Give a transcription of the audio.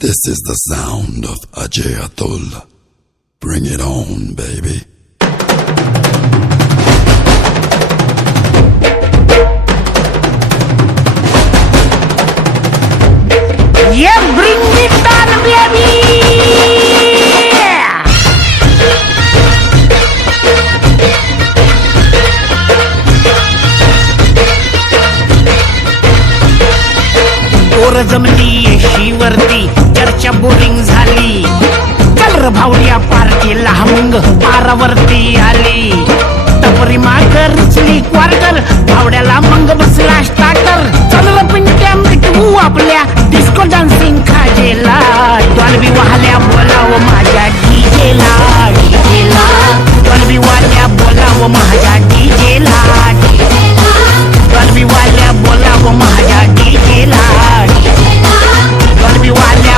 This is the sound of Ajay Atul. Bring it on, baby. Yeah, bring it on, baby. पोर जमली येशीवरती चर्चा boring झाली. चल र भावड्या पार्टीला मग पारावरती आली. टपरी माकर रुचली क्वार्टर भावड्याला मग बसला स्टार्टर. चल र पिंट्या मिटवू आपल्या डिस्को डान्स